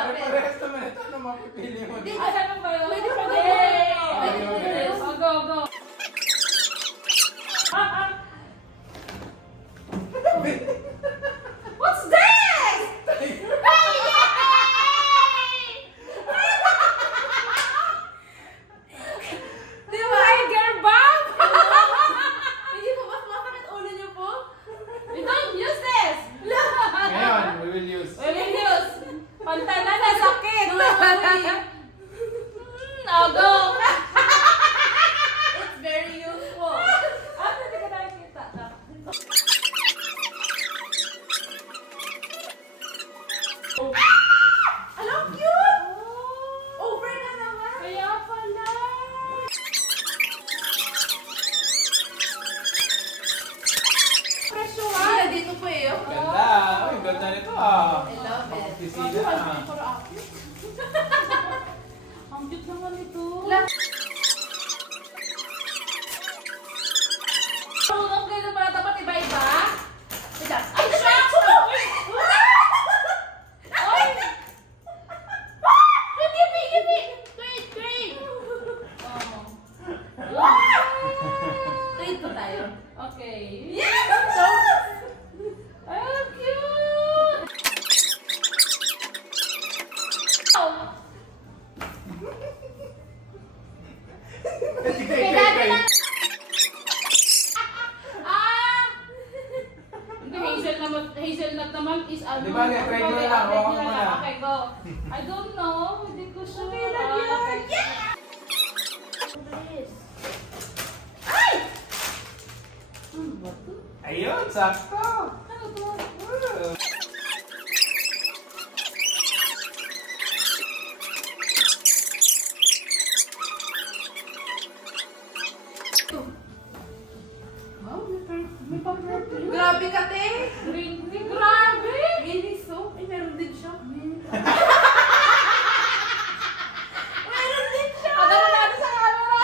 Parehas naman ito. Ano mapipili mo? Asan ba yun? Pwede pa ba? Go, go. What's this? Di ba? Tiger bomb! Hindi po ba sumasakit ulo niyo po? We don't use this! Ngayon, we will use. We will use. Pantala na sakit! Oh, go! It's very useful. Ah, pwede ka nakikita. Alam, cute! Over na naman. Kaya pala. Presyo Sila dito po eh. Oh. Ganda. Uy, ganda nito ah. I love it. Opisina ah. Ang cute naman ito. Marunong kayo na pala dapat iba-iba? Ay, shock! Ay! Great! Oh. Great po tayo. Okay. Yes! So, Ay, cute! Oh. Ah! Hindi, hazelnut naman is ano. Di ba, try nyo na lang, hawakan mo na. Okay, go. I don't know. Hindi ko sure. Okay lang yun. Okay. ay! Ano ba to? Ayun, sakto. Ano to? Woo. Wow, may pa-purple. Grabe ka, te! Green, green, grabe! Really so? Ay, meron din siya. Meron din siya! Pagano natin sa camera!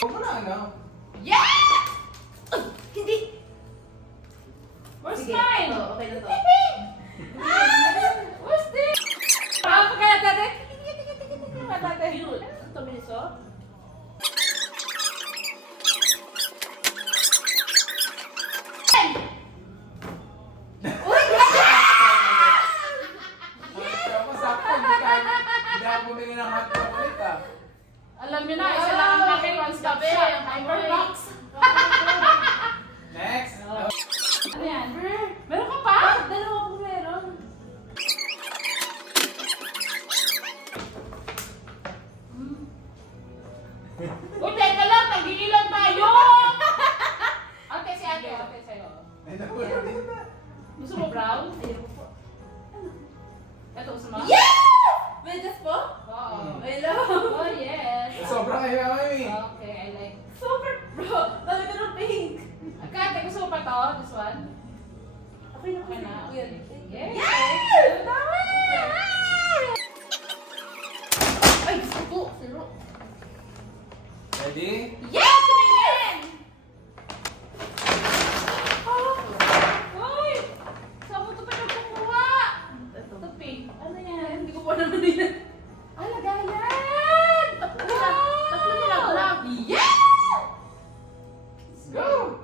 Huwag mo na ano. Yeah! Hindi! Where's Sige, mine? ito, okay na to. Where's this? Paano kaya dati? Dati. Cute. Ito, Miliso? Uy! Ako sakto. Hindi ako bumili ng hot chocolate ah. Alam niyo na, isa lang ang aking one-stop shop. Hyperbox. Next. Ano yan? Meron ka pa? Dalawa po meron. Uy, teka lang, tag-iilan tayo! Okay, si ate. Okay, sa'yo. Ay, nahulog din na. Gusto mo brown? Ayun po. Ito, gusto mo? Yeah! Medyas po? Oo. I love. Oh, yes. Sobrang ayaw kami. Okay, I like. Super bro! Dami ka ng pink! Ate, gusto mo pa to? This one? Okay na, Okay na. Yan. Yes! Yes! Tama! Ay, gusto po. Siro. Ready? Yeah! Tumingin! Uy! Saan mo ito pinagkukuha? Ito. Ito pink. Ano yan? Hindi ko pa naman yan. Ah, lagayan! Tatlo na lang lang. Yeah! Go!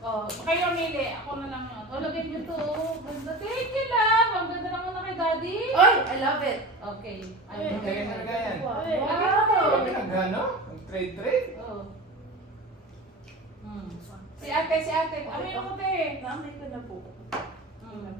Oh, kayo mili. Ako na lang yun. Oh, lagyan nyo to. Ganda. Thank you lang. Ang ganda naman na kay daddy. Oy, I love it. Okay. Ay, Lagyan na lagayan. Wow. Ang pinag-ano? Ang trade-trade? Oh. Si ate. Ano yung ate? Namay ko na po. Hmm.